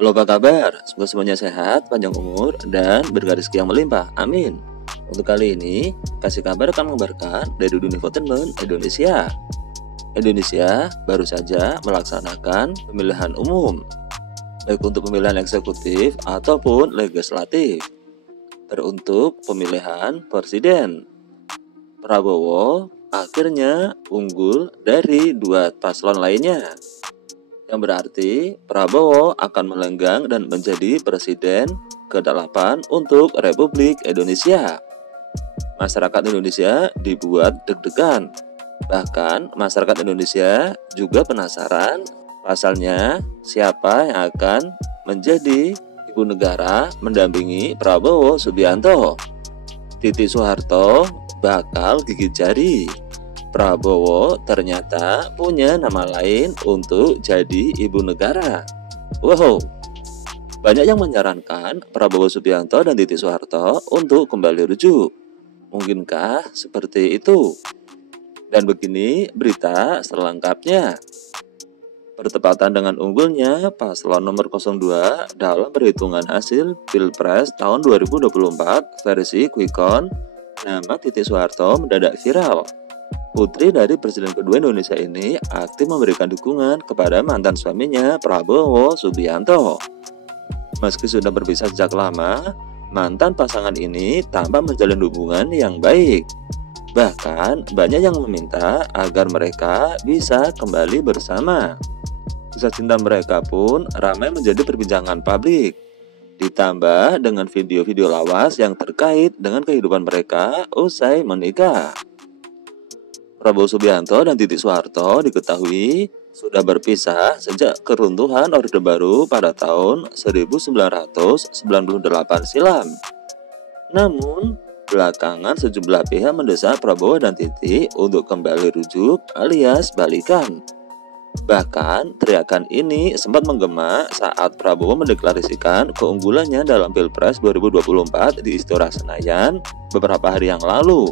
Halo, apa kabar? Semoga semuanya sehat, panjang umur, dan bergaris yang melimpah. Amin. Untuk kali ini, kasih kabar akan mengabarkan dari dunia infotainment Indonesia. Indonesia baru saja melaksanakan pemilihan umum, baik untuk pemilihan eksekutif ataupun legislatif. Teruntuk pemilihan presiden, Prabowo akhirnya unggul dari dua paslon lainnya, yang berarti Prabowo akan melenggang dan menjadi presiden ke-8 untuk Republik Indonesia. Masyarakat Indonesia dibuat deg-degan. Bahkan masyarakat Indonesia juga penasaran, pasalnya siapa yang akan menjadi ibu negara mendampingi Prabowo Subianto. Titi Soeharto bakal gigit jari. Prabowo ternyata punya nama lain untuk jadi ibu negara. Wow, banyak yang menyarankan Prabowo Subianto dan Titi Soeharto untuk kembali rujuk. Mungkinkah seperti itu? Dan begini berita selengkapnya. Bertepatan dengan unggulnya paslon nomor 02 dalam perhitungan hasil Pilpres tahun 2024 versi Quick Count, nama Titi Soeharto mendadak viral. Putri dari Presiden kedua Indonesia ini aktif memberikan dukungan kepada mantan suaminya Prabowo Subianto. Meski sudah berpisah sejak lama, mantan pasangan ini tampak menjalin hubungan yang baik. Bahkan banyak yang meminta agar mereka bisa kembali bersama. Kisah cinta mereka pun ramai menjadi perbincangan publik. Ditambah dengan video-video lawas yang terkait dengan kehidupan mereka usai menikah. Prabowo Subianto dan Titi Soeharto diketahui sudah berpisah sejak keruntuhan Orde Baru pada tahun 1998 silam. Namun, belakangan sejumlah pihak mendesak Prabowo dan Titi untuk kembali rujuk alias balikan. Bahkan, teriakan ini sempat menggema saat Prabowo mendeklarasikan keunggulannya dalam Pilpres 2024 di Istora Senayan beberapa hari yang lalu.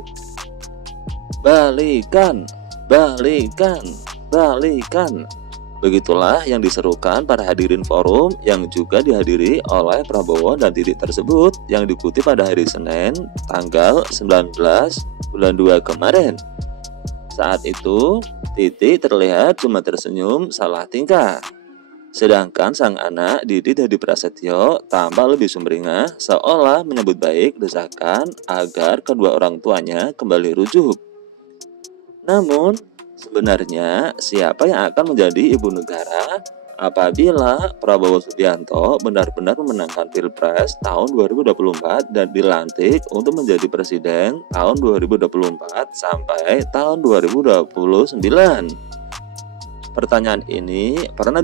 Balikan, balikan, balikan. Begitulah yang diserukan para hadirin forum yang juga dihadiri oleh Prabowo dan Titi tersebut yang diikuti pada hari Senin tanggal 19 bulan 2 kemarin. Saat itu, Titi terlihat cuma tersenyum salah tingkah. Sedangkan sang anak Didi Dadi Prasetyo tampak lebih sumringah seolah menyambut baik desakan agar kedua orang tuanya kembali rujuk. Namun, sebenarnya siapa yang akan menjadi ibu negara apabila Prabowo Subianto benar-benar memenangkan Pilpres tahun 2024 dan dilantik untuk menjadi presiden tahun 2024 sampai tahun 2029? Pertanyaan ini pernah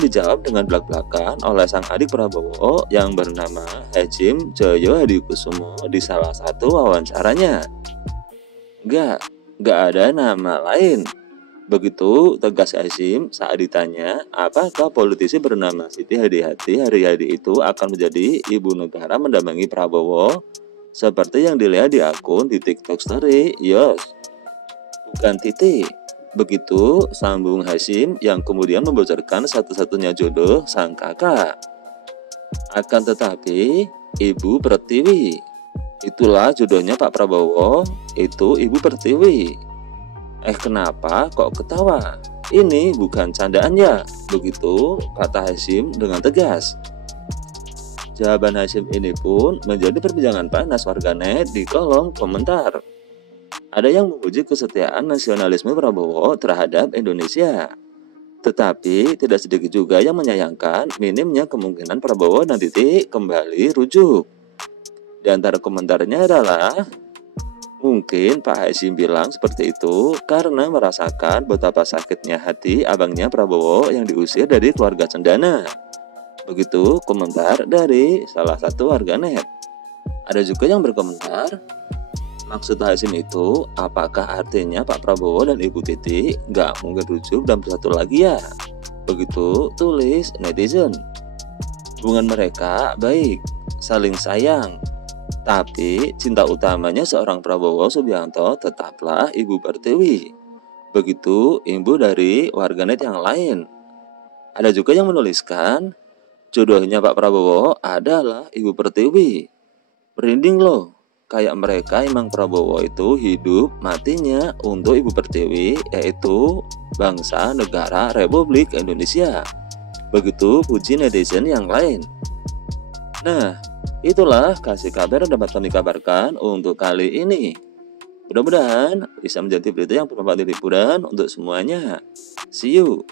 dijawab dengan belak-belakan oleh sang adik Prabowo yang bernama Hashim Joyo Hadikusumo di salah satu wawancaranya. Nggak ada nama lain. Begitu tegas Hashim saat ditanya apakah politisi bernama Siti Haryadi itu akan menjadi ibu negara mendampingi Prabowo seperti yang dilihat di akun di TikTok Story. Yos, bukan Titi. Begitu sambung Hashim yang kemudian membocorkan satu-satunya jodoh sang kakak. Akan tetapi, Ibu Pertiwi. Itulah jodohnya Pak Prabowo, itu Ibu Pertiwi. Kenapa kok ketawa? Ini bukan candaan ya? Begitu kata Hashim dengan tegas. Jawaban Hashim ini pun menjadi perbincangan panas warganet di kolom komentar. Ada yang memuji kesetiaan nasionalisme Prabowo terhadap Indonesia. Tetapi tidak sedikit juga yang menyayangkan minimnya kemungkinan Prabowo dan Titi kembali rujuk. Di antara komentarnya adalah, mungkin Pak Hashim bilang seperti itu karena merasakan betapa sakitnya hati abangnya Prabowo yang diusir dari keluarga cendana. Begitu komentar dari salah satu warganet. Ada juga yang berkomentar, maksud Hashim itu, apakah artinya Pak Prabowo dan Ibu Titi nggak mungkin rujuk dan bersatu lagi ya? Begitu tulis netizen. Hubungan mereka baik, saling sayang. Tapi cinta utamanya seorang Prabowo Subianto tetaplah Ibu Pertiwi. Begitu imbu dari warganet yang lain. Ada juga yang menuliskan, jodohnya Pak Prabowo adalah Ibu Pertiwi. Merinding loh, kayak mereka emang Prabowo itu hidup matinya untuk Ibu Pertiwi, yaitu bangsa negara Republik Indonesia. Begitu puji netizen yang lain. Nah, itulah kasih kabar yang dapat kami kabarkan untuk kali ini. Mudah-mudahan bisa menjadi berita yang bermanfaat di liburan untuk semuanya. See you.